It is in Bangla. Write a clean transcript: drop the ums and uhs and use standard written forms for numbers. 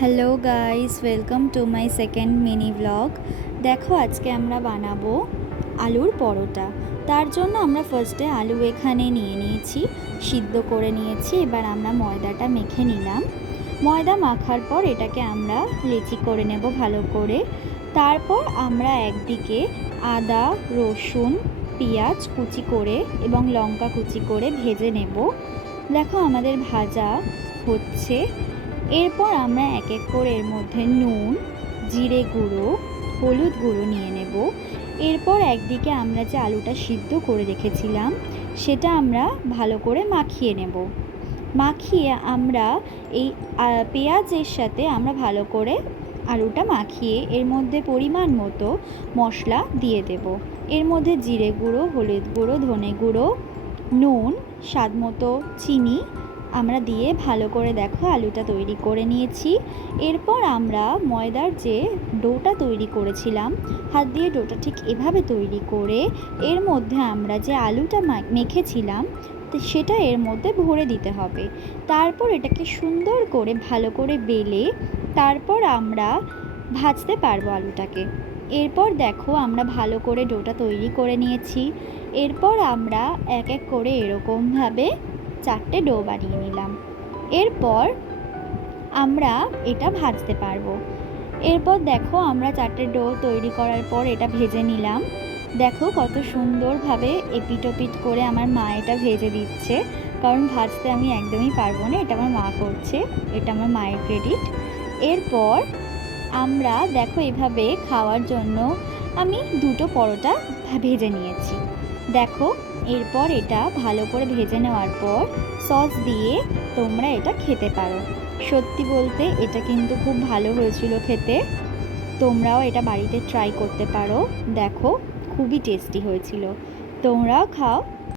Hello guys, welcome to my second mini blog. দেখো, আজকে আমরা বানাবো আলুর পরোটা। তার জন্য আমরা ফার্স্টে আলু এখানে নিয়ে নিয়েছি, সিদ্ধ করে নিয়েছি। এবার আমরা ময়দাটা মেখে নিলাম। ময়দা মাখার পর এটাকে আমরা লেচি করে নেব ভালো করে। তারপর আমরা একদিকে আদা, রসুন, পেঁয়াজ কুচি করে এবং লঙ্কা কুচি করে ভেজে নেব। দেখো, আমাদের ভাজা হচ্ছে। এরপর আমরা এক এক করে এর মধ্যে নুন, জিরে গুঁড়ো, হলুদ গুঁড়ো নিয়ে নেব। এরপর একদিকে আমরা যে আলুটা সিদ্ধ করে রেখেছিলাম সেটা আমরা ভালো করে মাখিয়ে নেব। মাখিয়ে আমরা এই পেঁয়াজের সাথে আমরা ভালো করে আলুটা মাখিয়ে এর মধ্যে পরিমাণ মতো মশলা দিয়ে দেব। এর মধ্যে জিরে গুঁড়ো, হলুদ গুঁড়ো, ধনে গুঁড়ো, নুন, স্বাদ মতো চিনি আমরা দিয়ে ভালো করে দেখো আলুটা তৈরি করে নিয়েছি। এরপর আমরা ময়দার যে ডোটা তৈরি করেছিলাম, হাত দিয়ে ডোটা ঠিক এভাবে তৈরি করে এর মধ্যে আমরা যে আলুটা মেখেছিলাম সেটা এর মধ্যে ভরে দিতে হবে। তারপর এটাকে সুন্দর করে ভালো করে বেলে তারপর আমরা ভাজতে পারবো আলুটাকে। এরপর দেখো, আমরা ভালো করে ডোটা তৈরি করে নিয়েছি। এরপর আমরা এক এক করে এরকমভাবে 4টে ডো বানিয়ে নিলাম। এরপর আমরা এটা ভাজতে পারবো। এরপর দেখো, আমরা 4টে ডো তৈরি করার পর এটা ভেজে নিলাম। দেখো কত সুন্দরভাবে এপিট ওপিট করে আমার মা এটা ভেজে দিচ্ছে, কারণ ভাজতে আমি একদমই পারবো না, এটা আমার মা করছে, এটা আমার মায়ের ক্রেডিট। এরপর আমরা দেখো এভাবে খাওয়ার জন্য আমি 2টো পরোটা ভেজে নিয়েছি। দেখো, এরপর এটা ভালো করে ভেজে নেওয়ার পর সস দিয়ে তোমরা এটা খেতে পারো। সত্যি বলতে এটা কিন্তু খুব ভালো হয়েছিল খেতে। তোমরাও এটা বাড়িতে ট্রাই করতে পারো। দেখো, খুবই টেস্টি হয়েছিল। তোমরাও খাও।